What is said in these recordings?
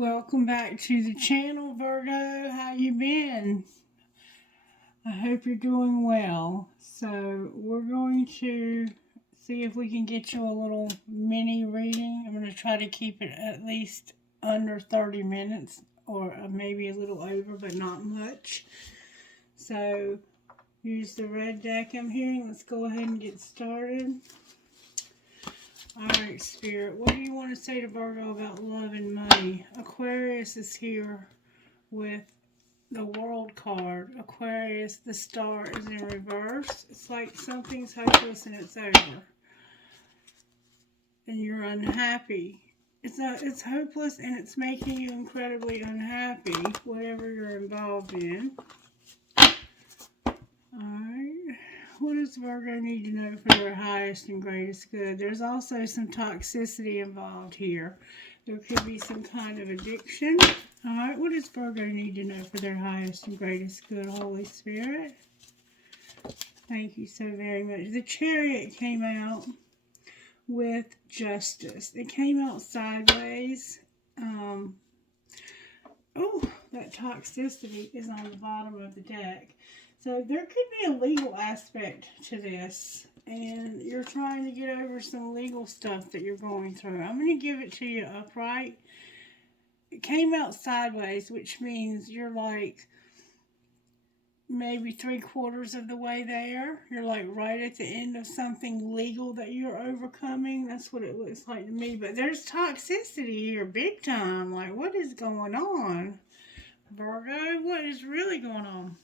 Welcome back to the channel, Virgo. How you been? I hope you're doing well. So we're going to see if we can get you a little mini reading. I'm going to try to keep it at least under 30 minutes or maybe a little over, but not much. So use the red deck I'm hearing. Let's go ahead and get started. Alright, Spirit, what do you want to say to Virgo about love and money? Aquarius is here with the World card. Aquarius, the star is in reverse. It's like something's hopeless and it's over. And you're unhappy. It's hopeless and it's making you incredibly unhappy, whatever you're involved in. Alright. What does Virgo need to know for their highest and greatest good? There's also some toxicity involved here. There could be some kind of addiction. Alright, what does Virgo need to know for their highest and greatest good, Holy Spirit? Thank you so very much. The Chariot came out with justice. It came out sideways. That toxicity is on the bottom of the deck. So there could be a legal aspect to this, and you're trying to get over some legal stuff that you're going through. I'm going to give it to you upright. It came out sideways, which means you're like maybe 3/4 of the way there. You're like right at the end of something legal that you're overcoming. That's what it looks like to me. But there's toxicity here, big time. Like, what is going on, Virgo? What is really going on?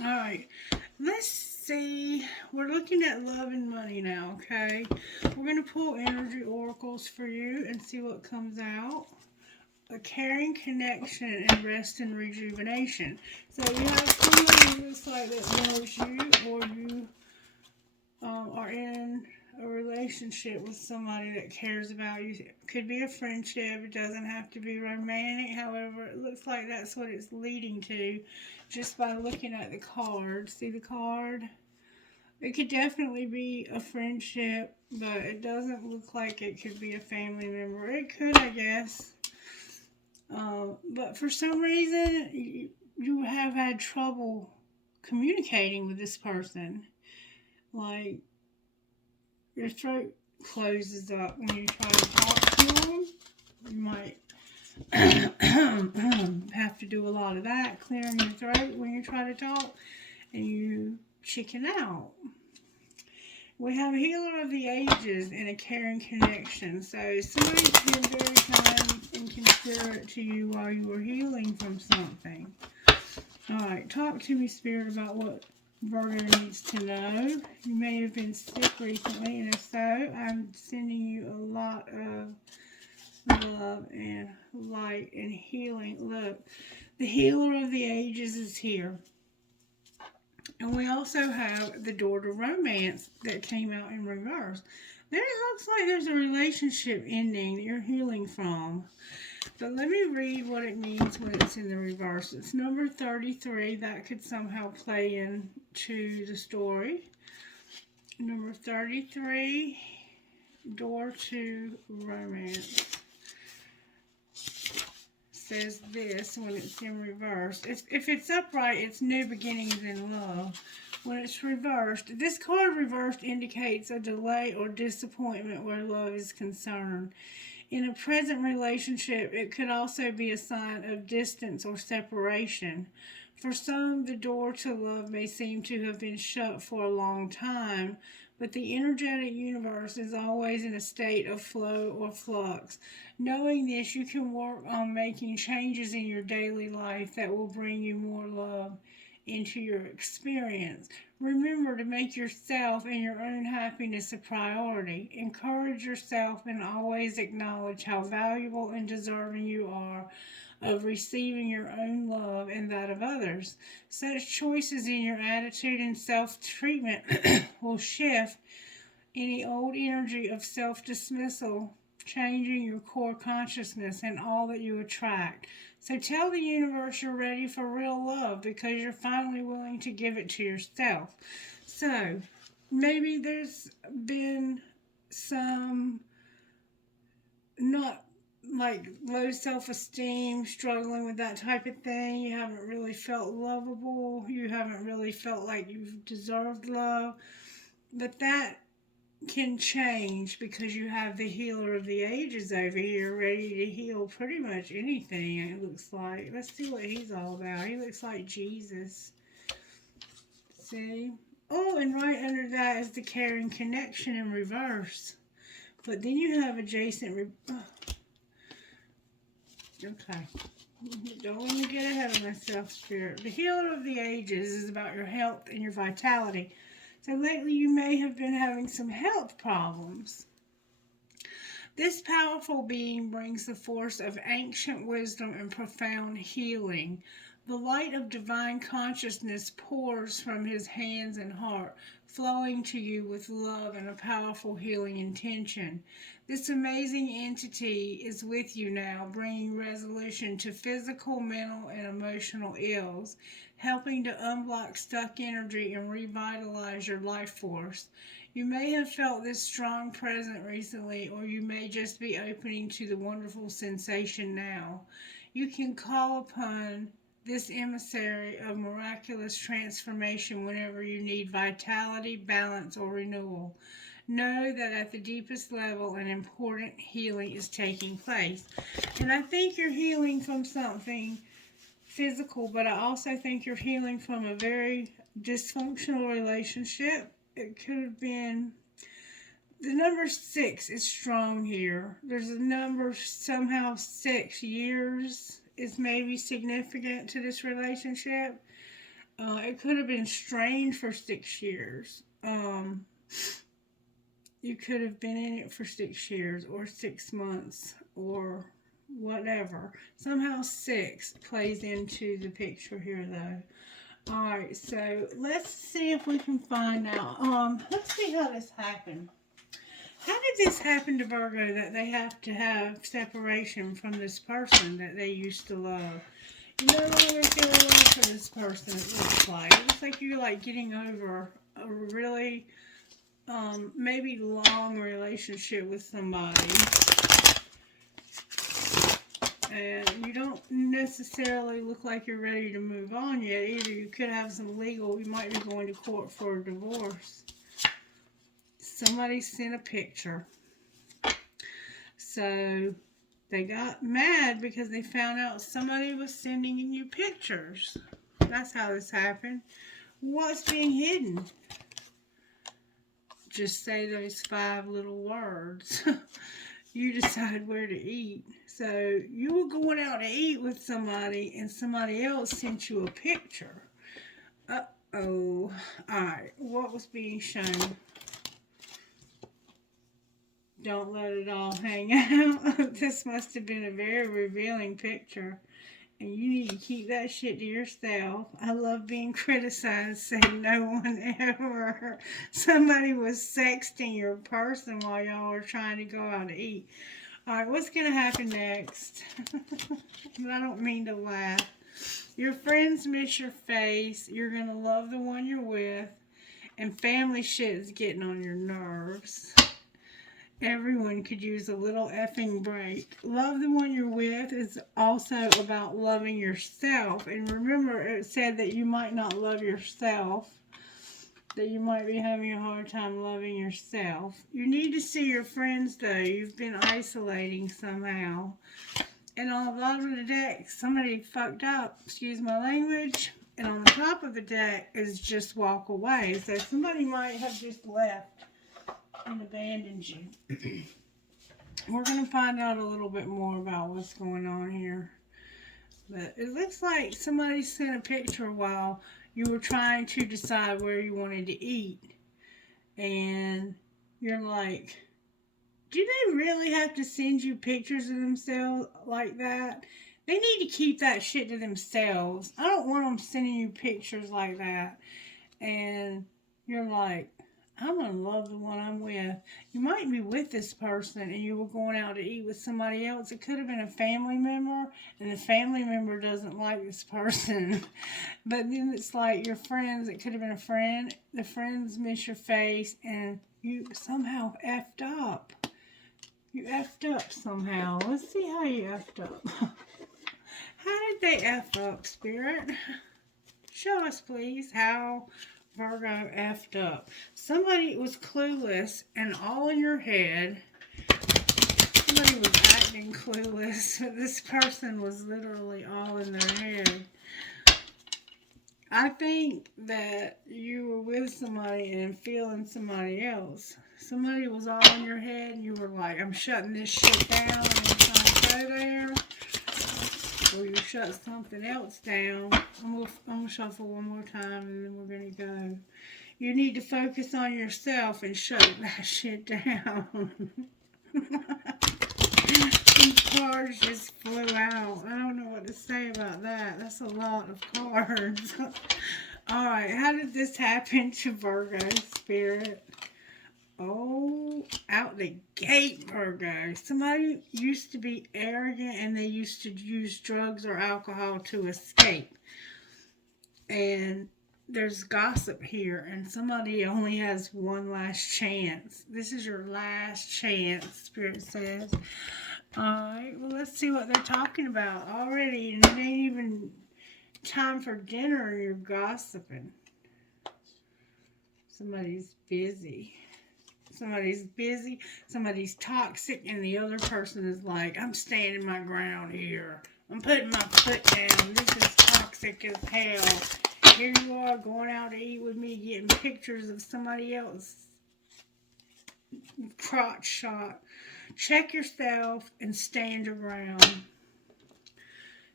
Alright, let's see. We're looking at love and money now, okay? We're going to pull energy oracles for you and see what comes out. A caring connection and rest and rejuvenation. So you have somebody who looks like that knows you, or you are in a relationship with somebody that cares about you. It could be a friendship. It doesn't have to be romantic. However, it looks like that's what it's leading to just by looking at the card. See the card? It could definitely be a friendship, but it doesn't look like it could be a family member. It could, I guess. But for some reason, you have had trouble communicating with this person. Like, your throat closes up when you try to talk to them. You might have to do a lot of that, clearing your throat when you try to talk, and you chicken out. We have a healer of the ages and a caring connection. So somebody's been very kind and considerate to you while you were healing from something. Alright, talk to me, Spirit, about what Virgo needs to know. You may have been sick recently, and if so, I'm sending you a lot of love and light and healing. Look, the healer of the ages is here. And we also have the door to romance that came out in reverse. There looks like there's a relationship ending that you're healing from. But let me read what it means when it's in the reverse. It's number 33. That could somehow play into the story. Number 33, door to romance. Says this when it's in reverse. If it's upright, it's new beginnings in love. When it's reversed, this card reversed indicates a delay or disappointment where love is concerned. In a present relationship, it could also be a sign of distance or separation. For some, the door to love may seem to have been shut for a long time, but the energetic universe is always in a state of flow or flux. Knowing this, you can work on making changes in your daily life that will bring you more love into your experience. Remember to make yourself and your own happiness a priority. Encourage yourself and always acknowledge how valuable and deserving you are of receiving your own love and that of others. Such choices in your attitude and self-treatment will shift any old energy of self-dismissal, changing your core consciousness and all that you attract. So tell the universe you're ready for real love because you're finally willing to give it to yourself. So maybe there's been some not like low self-esteem, struggling with that type of thing. You haven't really felt lovable. You haven't really felt like you've deserved love. But that can change because you have the healer of the ages over here ready to heal pretty much anything, it looks like. Let's see what he's all about. He looks like Jesus. See? Oh, and right under that is the caring connection in reverse. But then you have adjacent... Okay. Don't let me get ahead of myself, Spirit. The healer of the ages is about your health and your vitality. So lately you may have been having some health problems. This powerful being brings the force of ancient wisdom and profound healing. The light of divine consciousness pours from his hands and heart, flowing to you with love and a powerful healing intention. This amazing entity is with you now, bringing resolution to physical, mental, and emotional ills, helping to unblock stuck energy and revitalize your life force. You may have felt this strong presence recently, or you may just be opening to the wonderful sensation now. You can call upon this emissary of miraculous transformation whenever you need vitality, balance, or renewal. Know that at the deepest level, an important healing is taking place. And I think you're healing from something physical, but I also think you're healing from a very dysfunctional relationship. It could have been... The number 6 is strong here. There's a number, somehow 6 years is maybe significant to this relationship. It could have been strained for 6 years. You could have been in it for 6 years or 6 months or whatever. Somehow 6 plays into the picture here, though. Alright, so let's see if we can find out. Let's see how this happened. How did this happen to Virgo that they have to have separation from this person that they used to love? You no longer feel love for this person, it looks like. It looks like you're like getting over a really maybe long relationship with somebody. And you don't necessarily look like you're ready to move on yet either. You could have some legal, you might be going to court for a divorce. Somebody sent a picture. So they got mad because they found out somebody was sending you pictures. That's how this happened. What's being hidden? Just say those 5 little words. You decide where to eat. So you were going out to eat with somebody and somebody else sent you a picture. Uh-oh. Alright, what was being shown? Don't let it all hang out. This must have been a very revealing picture. And you need to keep that shit to yourself. I love being criticized, said no one ever. Somebody was sexting your person while y'all were trying to go out to eat. Alright, what's going to happen next? But I don't mean to laugh. Your friends miss your face. You're going to love the one you're with. And family shit is getting on your nerves. Everyone could use a little effing break. Love the one you're with is also about loving yourself. And remember, it said that you might not love yourself. That you might be having a hard time loving yourself. You need to see your friends, though. You've been isolating somehow. And on the bottom of the deck, somebody fucked up. Excuse my language. And on the top of the deck is just walk away. So somebody might have just left and abandoned you. We're going to find out a little bit more about what's going on here. But it looks like somebody sent a picture while you were trying to decide where you wanted to eat. And you're like, do they really have to send you pictures of themselves like that? They need to keep that shit to themselves. I don't want them sending you pictures like that. And you're like, I'm going to love the one I'm with. You might be with this person and you were going out to eat with somebody else. It could have been a family member and the family member doesn't like this person. But then it's like your friends. It could have been a friend. The friends miss your face and you somehow effed up. You effed up somehow. Let's see how you effed up. How did they F up, Spirit? Show us, please, how Virgo effed up. Somebody was clueless and all in your head. Somebody was acting clueless, but this person was literally all in their head. I think that you were with somebody and feeling somebody else. Somebody was all in your head and you were like, I'm shutting this shit down and I'm trying to go there. Or you shut something else down. I'm gonna shuffle one more time and then we're gonna go. You need to focus on yourself and shut that shit down. These cards just flew out. I don't know what to say about that. That's a lot of cards. Alright, how did this happen to Virgo, Spirit? Oh, out the gate, Virgo. Somebody used to be arrogant and they used to use drugs or alcohol to escape. And there's gossip here, and somebody only has one last chance. This is your last chance, Spirit says. Alright, well, let's see what they're talking about already. And it ain't even time for dinner and you're gossiping. Somebody's busy. Somebody's busy, somebody's toxic, and the other person is like, I'm standing my ground here. I'm putting my foot down. This is toxic as hell. Here you are going out to eat with me, getting pictures of somebody else crotch shot. Check yourself and stand your ground.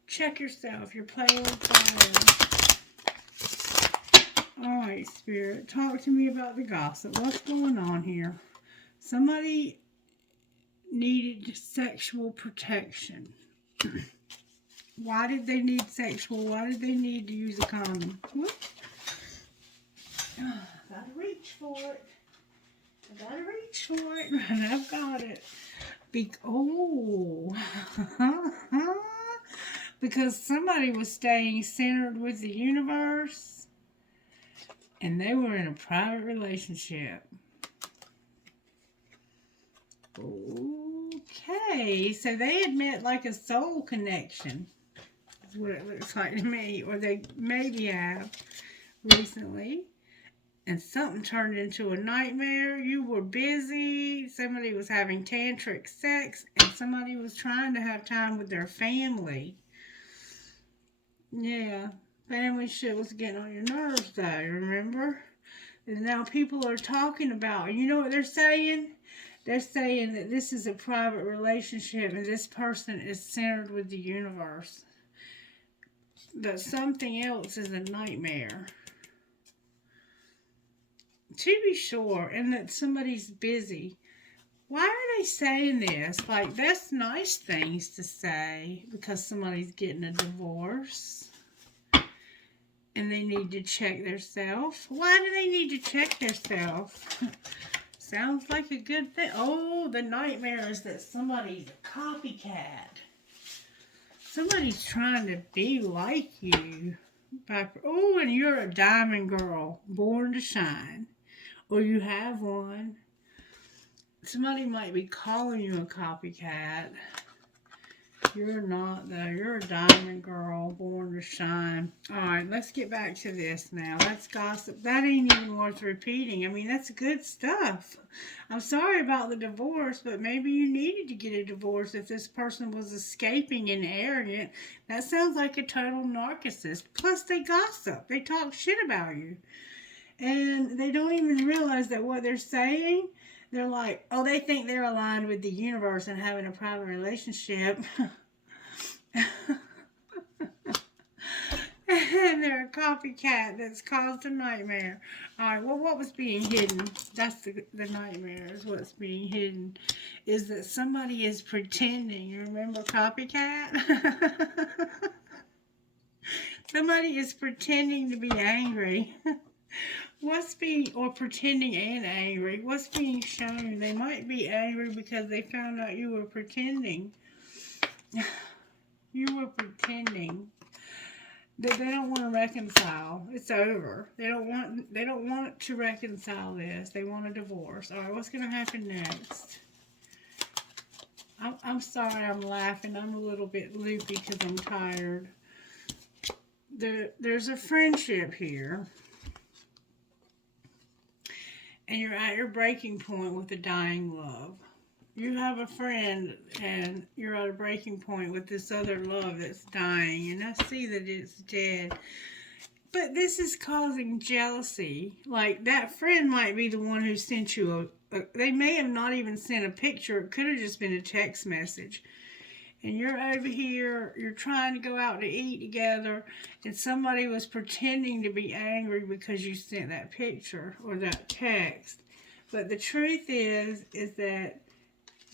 Check yourself. You're playing with fire. Alright, Spirit, talk to me about the gossip. What's going on here? Somebody needed sexual protection. Why did they need why did they need to use a condom? What? Gotta reach for it. I gotta reach for it. And I've got it. Because somebody was staying centered with the universe. And they were in a private relationship. Okay, so they had met like a soul connection. That's what it looks like to me. Or they maybe have recently. And something turned into a nightmare. You were busy. Somebody was having tantric sex. And somebody was trying to have time with their family. Yeah. Family shit was getting on your nerves, though, remember? And now people are talking about, you know what they're saying? They're saying that this is a private relationship and this person is centered with the universe. That something else is a nightmare. To be sure, and that somebody's busy. Why are they saying this? Like, that's nice things to say because somebody's getting a divorce. And they need to check theirself. Why do they need to check theirself? Sounds like a good thing. Oh, the nightmare is that somebody's a copycat. Somebody's trying to be like you. Oh, and you're a diamond girl, born to shine. Or you have one. Somebody might be calling you a copycat. You're not, though. You're a diamond girl, born to shine. Alright, let's get back to this now. That's gossip. That ain't even worth repeating. I mean, that's good stuff. I'm sorry about the divorce, but maybe you needed to get a divorce if this person was escaping and arrogant. That sounds like a total narcissist. Plus, they gossip. They talk shit about you. And they don't even realize that what they're saying, they're like, oh, they think they're aligned with the universe and having a private relationship. And they're a copycat that's caused a nightmare. Alright, well, what was being hidden? That's the nightmare is what's being hidden. Is that somebody is pretending. You remember copycat? Somebody is pretending to be angry. Or pretending and angry. What's being shown? They might be angry because they found out you were pretending. You were pretending. That they don't want to reconcile. It's over. They don't want to reconcile this. They want a divorce. Alright, what's going to happen next? I'm sorry I'm laughing. I'm a little bit loopy because I'm tired. There's a friendship here, and you're at your breaking point with a dying love. You have a friend, and you're at a breaking point with this other love that's dying, and I see that it's dead. But this is causing jealousy. Like, that friend might be the one who sent you they may have not even sent a picture. It could have just been a text message. And you're over here, you're trying to go out to eat together, and somebody was pretending to be angry because you sent that picture or that text. But the truth is that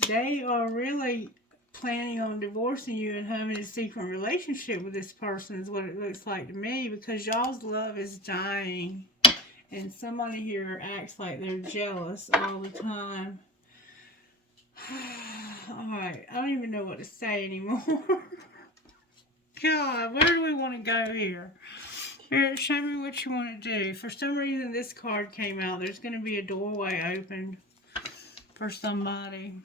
they are really planning on divorcing you and having a secret relationship with this person is what it looks like to me, because y'all's love is dying. And somebody here acts like they're jealous all the time. Alright, I don't even know what to say anymore. God, where do we want to go here? Here, show me what you want to do. For some reason, this card came out. There's going to be a doorway opened for somebody.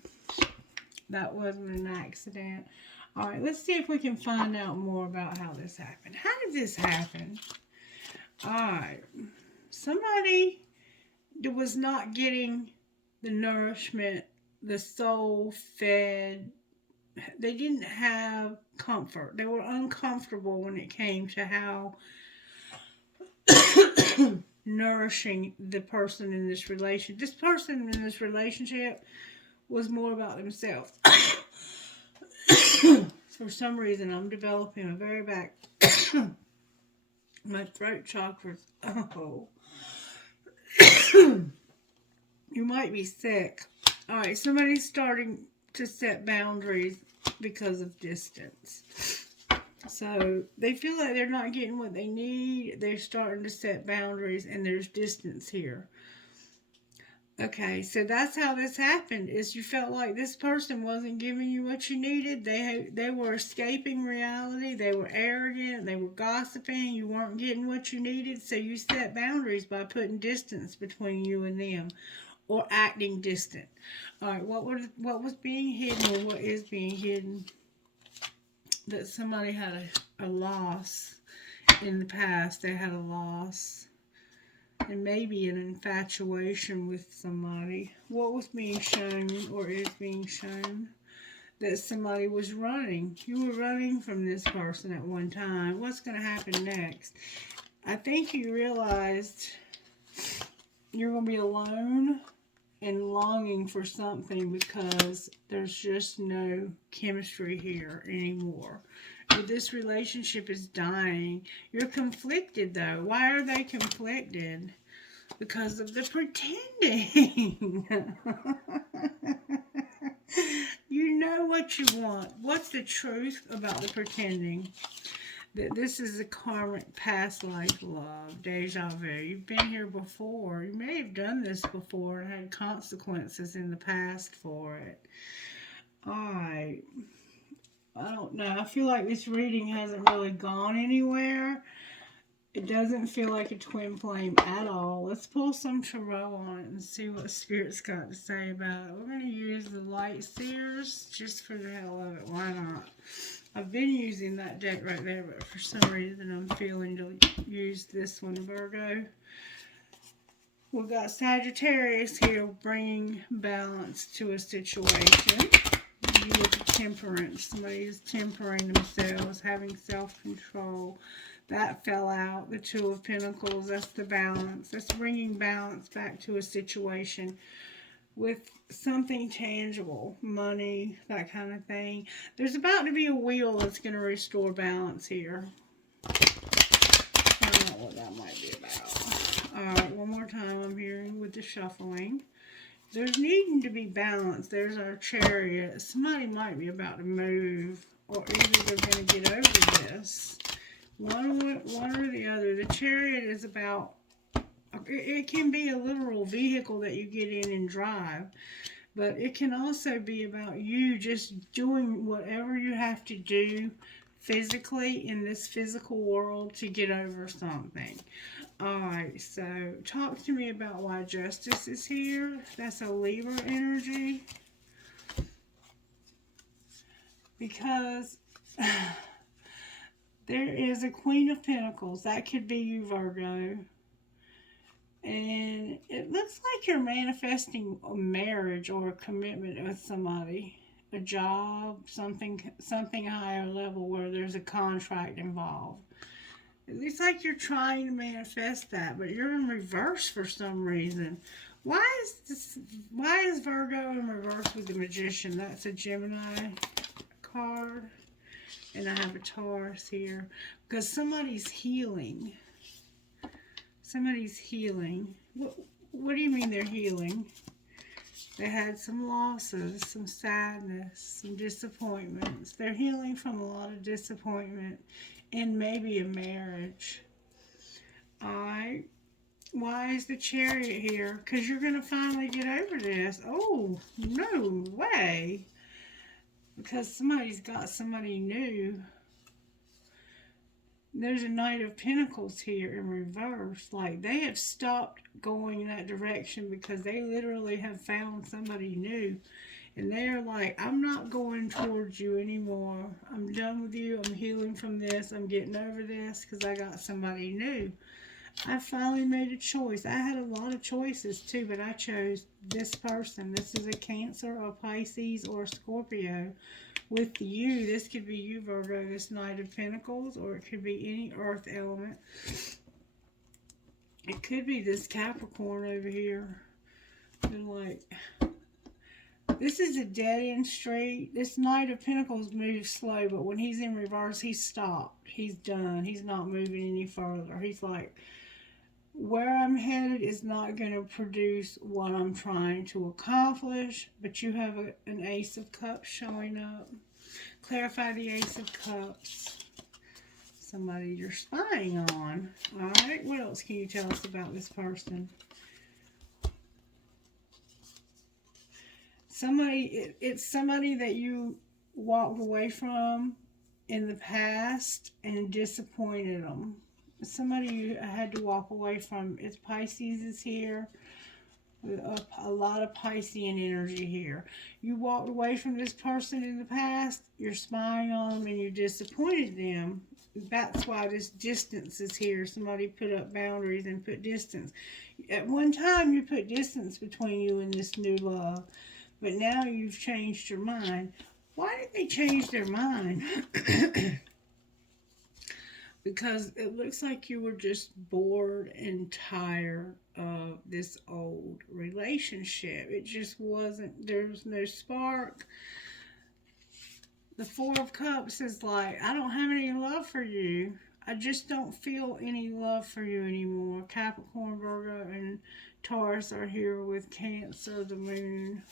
That wasn't an accident. Alright, let's see if we can find out more about how this happened. How did this happen? Alright. Somebody that was not getting the nourishment, the soul fed. They didn't have comfort. They were uncomfortable when it came to how nourishing the person in this relationship. This person in this relationship was more about themselves. For some reason, I'm developing a very bad... My throat chakras... Oh. You might be sick. Alright, somebody's starting to set boundaries because of distance. So, they feel like they're not getting what they need. They're starting to set boundaries, and there's distance here. Okay, so that's how this happened, is you felt like this person wasn't giving you what you needed. They were escaping reality. They were arrogant. They were gossiping. You weren't getting what you needed, so you set boundaries by putting distance between you and them, or acting distant. All right, what was being hidden, or what is being hidden? That somebody had a loss in the past. They had a loss. And maybe an infatuation with somebody. What was being shown, or is being shown? That somebody was running. You were running from this person at one time. What's going to happen next? I think you realized you're going to be alone and longing for something, because there's just no chemistry here anymore. This relationship is dying. You're conflicted, though. Why are they conflicted? Because of the pretending. You know what you want. What's the truth about the pretending? That this is a karmic past life love, deja vu. You've been here before. You may have done this before and had consequences in the past for it. Alright. I don't know. I feel like this reading hasn't really gone anywhere. It doesn't feel like a twin flame at all. Let's pull some tarot on it and see what Spirit's got to say about it. We're going to use the Light Seers just for the hell of it. Why not? I've been using that deck right there, but for some reason I'm feeling to use this one, Virgo. We've got Sagittarius here bringing balance to a situation. You with the Temperance. Somebody is tempering themselves, having self-control. That fell out. The Two of Pentacles, that's the balance. That's bringing balance back to a situation with something tangible, money, that kind of thing. There's about to be a wheel that's going to restore balance here. I don't know what that might be about. Alright, one more time I'm hearing with the shuffling. There's needing to be balance. There's our Chariot. Somebody might be about to move, or either they're going to get over this. One or the other. The Chariot is about, it can be a literal vehicle that you get in and drive, but it can also be about you just doing whatever you have to do physically in this physical world to get over something. Alright, so talk to me about why Justice is here. That's a Libra energy. because there is a Queen of Pentacles. That could be you, Virgo. And it looks like you're manifesting a marriage or a commitment with somebody. A job, something higher level where there's a contract involved. It looks like you're trying to manifest that, but you're in reverse for some reason. Why is Virgo in reverse with the Magician? That's a Gemini card. And I have a Taurus here. Because somebody's healing. Somebody's healing. What do you mean they're healing? They had some losses, some sadness, some disappointments. They're healing from a lot of disappointment and maybe a marriage. Alright. Why is the Chariot here? Because you're going to finally get over this. Oh, no way. Because somebody's got somebody new. There's a Knight of Pentacles here in reverse. Like, they have stopped going in that direction because they literally have found somebody new. And they're like, I'm not going towards you anymore. I'm done with you. I'm healing from this. I'm getting over this because I got somebody new. I finally made a choice. I had a lot of choices too, but I chose this person. This is a Cancer, a Pisces, or a Scorpio. With you, this could be you, Virgo, this Knight of Pentacles, or it could be any earth element. It could be this Capricorn over here. And like, this is a dead-end street. This Knight of Pentacles moves slow, but when he's in reverse, he's stopped. He's done. He's not moving any further. He's like, where I'm headed is not going to produce what I'm trying to accomplish. But you have an Ace of Cups showing up. Clarify the Ace of Cups. Somebody you're spying on. Alright, what else can you tell us about this person? It's somebody that you walked away from in the past and disappointed them. Somebody you had to walk away from. It's Pisces is here. A lot of Piscean energy here. You walked away from this person in the past. You're spying on them and you disappointed them. That's why this distance is here. Somebody put up boundaries and put distance. At one time you put distance between you and this new love. But now you've changed your mind. Why did they change their mind? Because it looks like you were just bored and tired of this old relationship. It just wasn't, there was no spark. The Four of Cups is like, I don't have any love for you. I just don't feel any love for you anymore. Capricorn, Virgo, and Taurus are here with Cancer, the Moon.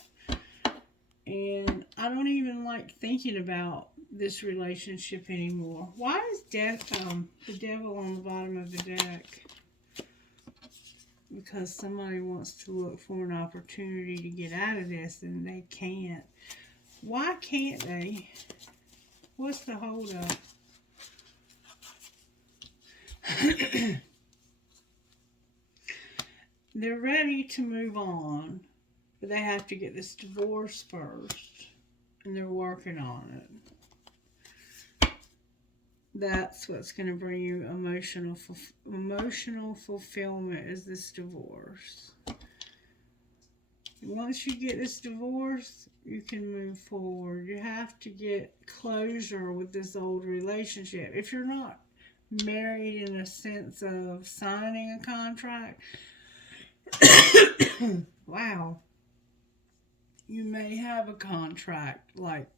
And I don't even like thinking about this relationship anymore. Why is the Devil on the bottom of the deck? Because somebody wants to look for an opportunity to get out of this and they can't. Why can't they? What's the hold up? They're ready to move on, but they have to get this divorce first. And they're working on it. That's what's going to bring you emotional fulfillment is this divorce. Once you get this divorce, you can move forward. You have to get closure with this old relationship. If you're not married in a sense of signing a contract, wow, you may have a contract like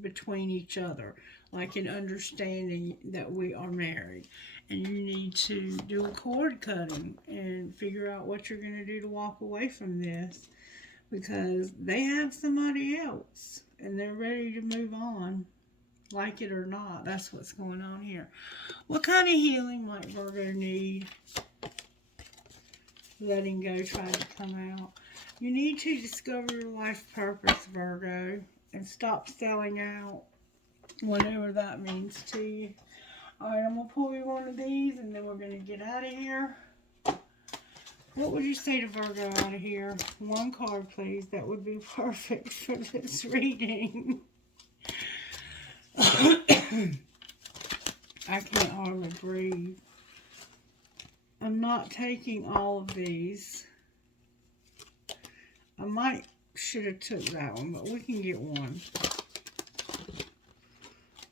between each other, like an understanding that we are married, and you need to do a cord cutting and figure out what you're going to do to walk away from this, because they have somebody else and they're ready to move on, like it or not. That's what's going on here. What kind of healing might Virgo need? Letting go tried to come out. You need to discover your life purpose, Virgo, and stop selling out, whatever that means to you. Alright, I'm going to pull you one of these and then we're going to get out of here. What would you say to Virgo out of here? One card, please. That would be perfect for this reading. I can't hardly breathe. I'm not taking all of these. Should have took that one, but we can get one.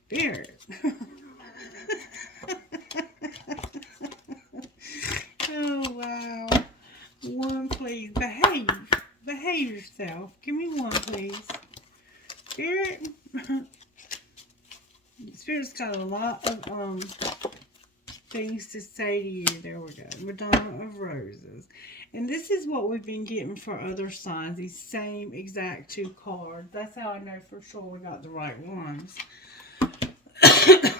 Spirit. Oh, wow. One, please. Behave. Behave yourself. Give me one, please. Spirit. Spirit's got a lot of things to say to you. There we go. Madonna of Roses. And this is what we've been getting for other signs. These same exact two cards. That's how I know for sure we got the right ones.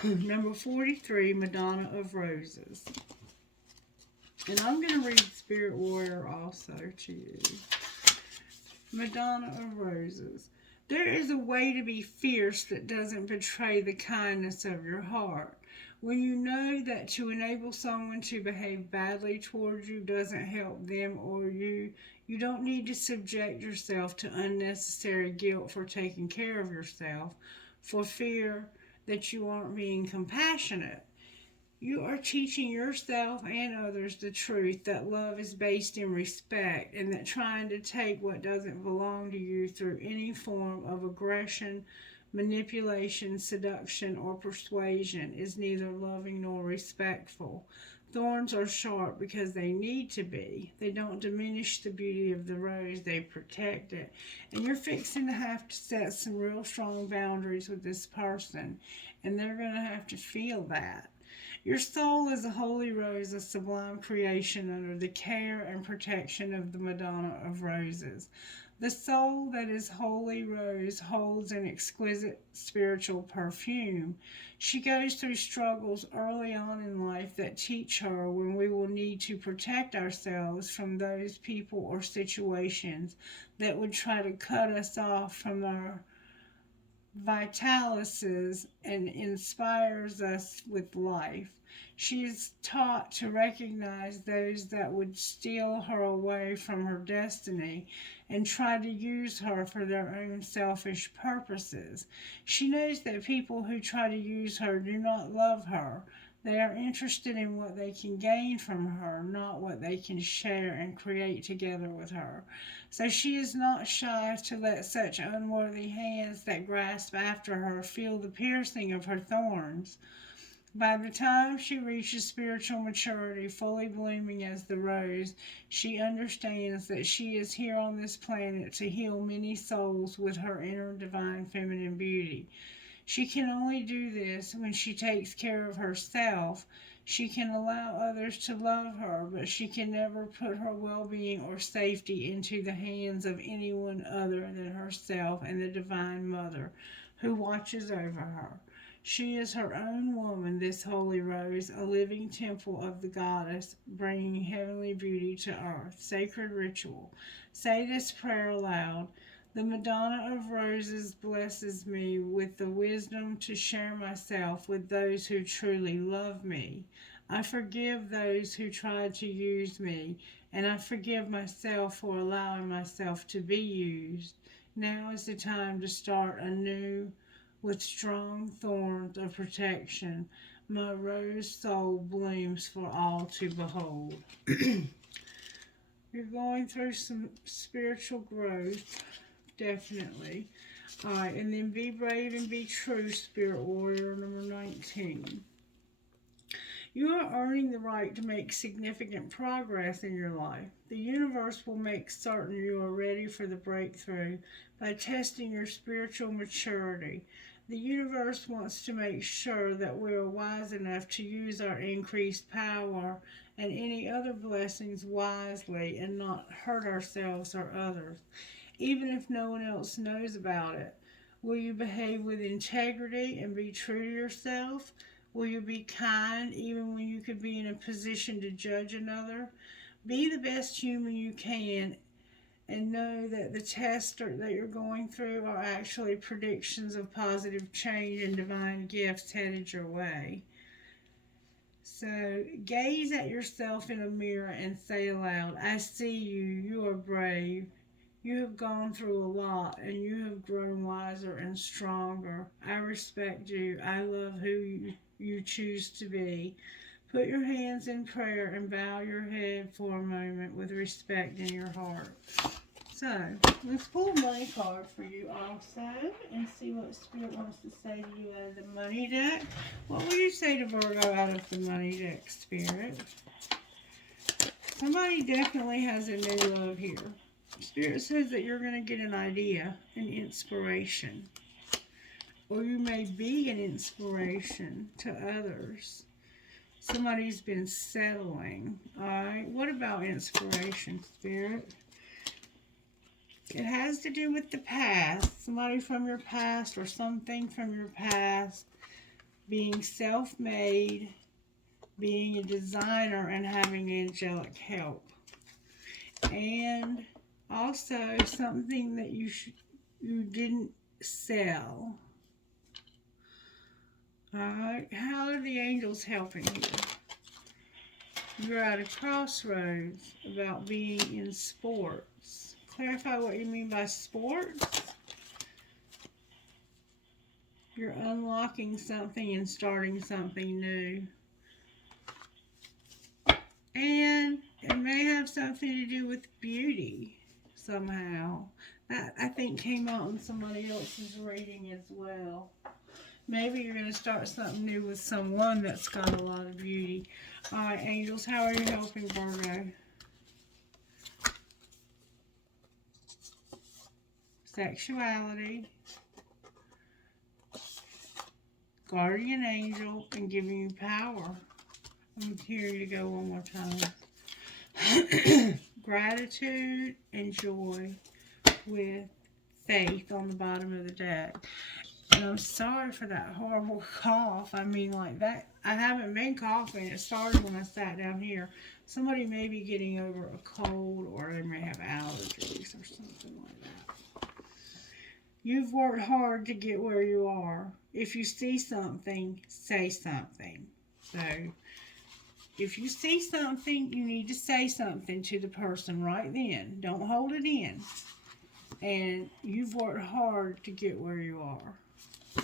Number 43, Madonna of Roses. And I'm going to read Spirit Warrior also to you. Madonna of Roses. There is a way to be fierce that doesn't betray the kindness of your heart. When you know that to enable someone to behave badly towards you doesn't help them or you, you don't need to subject yourself to unnecessary guilt for taking care of yourself, for fear that you aren't being compassionate. You are teaching yourself and others the truth that love is based in respect and that trying to take what doesn't belong to you through any form of aggression, manipulation, seduction, or persuasion is neither loving nor respectful. Thorns are sharp because they need to be. They don't diminish the beauty of the rose, they protect it. And you're fixing to have to set some real strong boundaries with this person, and they're going to have to feel that. Your soul is a holy rose, a sublime creation under the care and protection of the Madonna of Roses. The soul that is holy rose holds an exquisite spiritual perfume. She goes through struggles early on in life that teach her when we will need to protect ourselves from those people or situations that would try to cut us off from our vitalises and inspires us with life. She is taught to recognize those that would steal her away from her destiny and try to use her for their own selfish purposes. She knows that people who try to use her do not love her. They are interested in what they can gain from her, not what they can share and create together with her. So she is not shy to let such unworthy hands that grasp after her feel the piercing of her thorns. By the time she reaches spiritual maturity, fully blooming as the rose, she understands that she is here on this planet to heal many souls with her inner divine feminine beauty. She can only do this when she takes care of herself. She can allow others to love her, but she can never put her well-being or safety into the hands of anyone other than herself and the Divine Mother, who watches over her. She is her own woman, this holy rose, a living temple of the goddess, bringing heavenly beauty to earth. Sacred ritual. Say this prayer aloud. The Madonna of Roses blesses me with the wisdom to share myself with those who truly love me. I forgive those who tried to use me, and I forgive myself for allowing myself to be used. Now is the time to start anew with strong thorns of protection. My rose soul blooms for all to behold. You're going through some spiritual growth. Definitely. All right, and then be brave and be true, Spirit Warrior, number 19. You are earning the right to make significant progress in your life. The universe will make certain you are ready for the breakthrough by testing your spiritual maturity. The universe wants to make sure that we are wise enough to use our increased power and any other blessings wisely and not hurt ourselves or others, even if no one else knows about it. Will you behave with integrity and be true to yourself? Will you be kind even when you could be in a position to judge another? Be the best human you can and know that the tests that you're going through are actually predictions of positive change and divine gifts headed your way. So gaze at yourself in a mirror and say aloud, I see you, you are brave. You have gone through a lot and you have grown wiser and stronger. I respect you. I love who you choose to be. Put your hands in prayer and bow your head for a moment with respect in your heart. So, let's pull a money card for you also and see what Spirit wants to say to you out of the money deck. What will you say to Virgo out of the money deck, Spirit? Somebody definitely has a new love here. Spirit says that you're going to get an idea, an inspiration. Or you may be an inspiration to others. Somebody's been settling. Alright, what about inspiration, Spirit? It has to do with the past. Somebody from your past or something from your past. Being self-made. Being a designer and having angelic help. And also something that you didn't sell. Alright, how are the angels helping you? You're at a crossroads about being in sports. Clarify what you mean by sports. You're unlocking something and starting something new. And it may have something to do with beauty somehow. That, I think, came out in somebody else's reading as well. Maybe you're going to start something new with someone that's got a lot of beauty. Alright, angels, how are you helping Virgo? Sexuality. Guardian angel and giving you power. I'm going to hear you go one more time. Gratitude and joy with faith on the bottom of the deck. And I'm sorry for that horrible cough. I mean, like that. I haven't been coughing. It started when I sat down here. Somebody may be getting over a cold or they may have allergies or something like that. You've worked hard to get where you are. If you see something, say something. So, if you see something, you need to say something to the person right then. Don't hold it in. And you've worked hard to get where you are.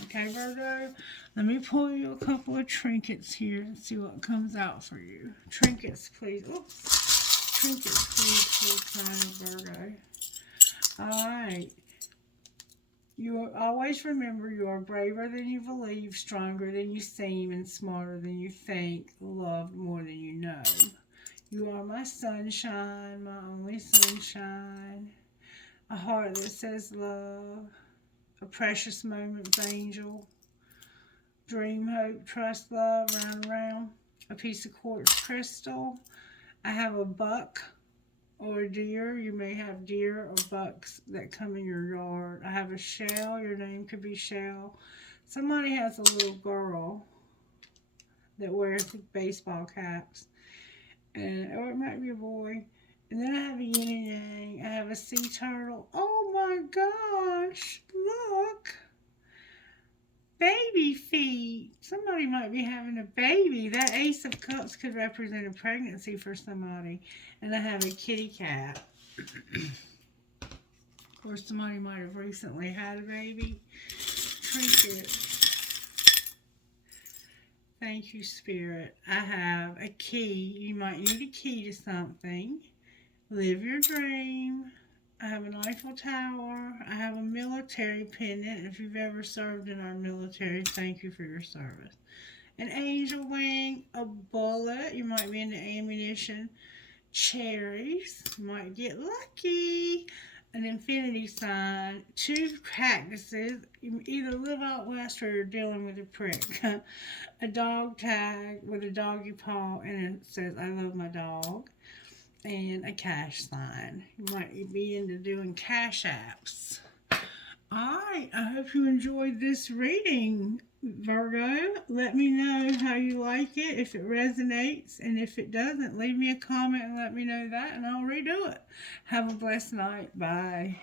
Okay, Virgo? Let me pull you a couple of trinkets here and see what comes out for you. Trinkets, please. Oops. Trinkets, please, for the sign of Virgo. Alright. You always remember you are braver than you believe, stronger than you seem, and smarter than you think, loved more than you know. You are my sunshine, my only sunshine. A heart that says love. A precious moments angel. Dream, hope, trust, love, round and round. A piece of quartz crystal. I have a buck or a deer. You may have deer or bucks that come in your yard. I have a shell. Your name could be Shell. Somebody has a little girl that wears baseball caps. Or it might be a boy. And then I have a yin and yang. I have a sea turtle. Oh my gosh. Look. Baby feet. Somebody might be having a baby. That Ace of Cups could represent a pregnancy for somebody. And I have a kitty cat. Or somebody might have recently had a baby. Trinket. Thank you, Spirit. I have a key. You might need a key to something. Live your dream. I have an Eiffel Tower. I have a military pendant. If you've ever served in our military, thank you for your service. An angel wing, a bullet. You might be into ammunition. Cherries. You might get lucky. An infinity sign. 2 cactuses. You either live out west or you're dealing with a prick. A dog tag with a doggy paw and it says, I love my dog. And a cash sign. You might be into doing cash apps. Alright, I hope you enjoyed this reading, Virgo. Let me know how you like it, if it resonates, and if it doesn't, leave me a comment and let me know that, and I'll redo it. Have a blessed night. Bye.